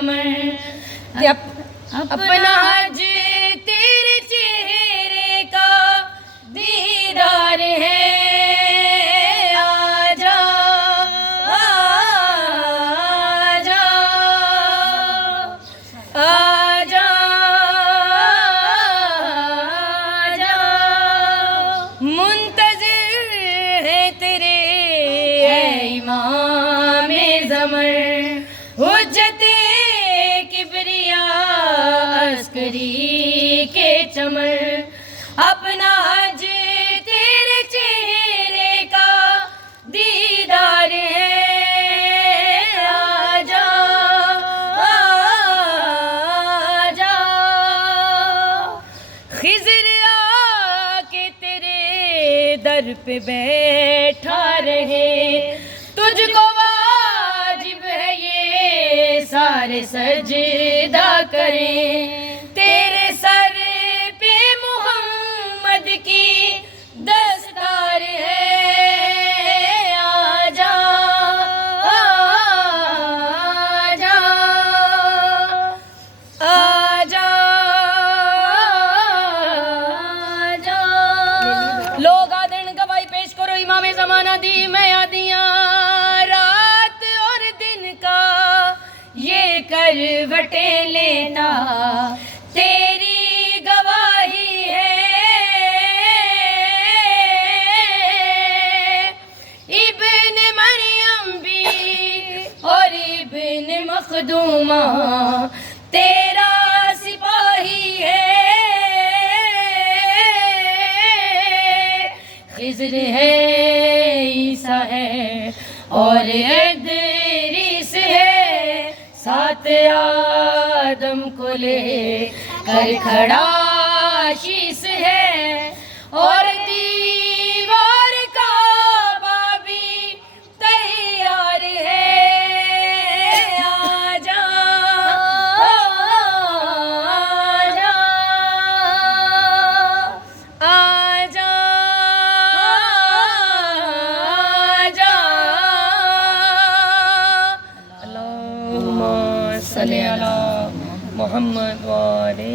कमर, अपना हज तेरे चेहरे का दीदार है। आजा आजा आजा आजा, मुंतज़िर है तेरे है इमाम ज़मर, हुज्जते किबरिया अस्करी के चमर, अपना हज तेरे चेहरे का दीदार है। आजा आजा, खिज़र आके तेरे दर पे बैठा रहे, तुझको वाजिब है ये सारे सजदा करें, तेरे सर पे मोहम्मद की दस्तार है। आजा आजा आजा आजा, लोग आदरण गवाही पेश करो इमाम ज़माना दी मैं आदियाँ, रात और दिन का ये करवटे लेता तेरी गवाही है। इब्न मरियम भी और इब्न मखदूमा तेरा सिपाही है। खिज़र है, ईसा है और इदरीस है, साथ आदम को ले कर खड़ा शीश है, और दीवार काबा भी तैयार है। आजा आजा आजा आजा, अल्लाहुम्मा सल्ली अला मुहम्मद व आले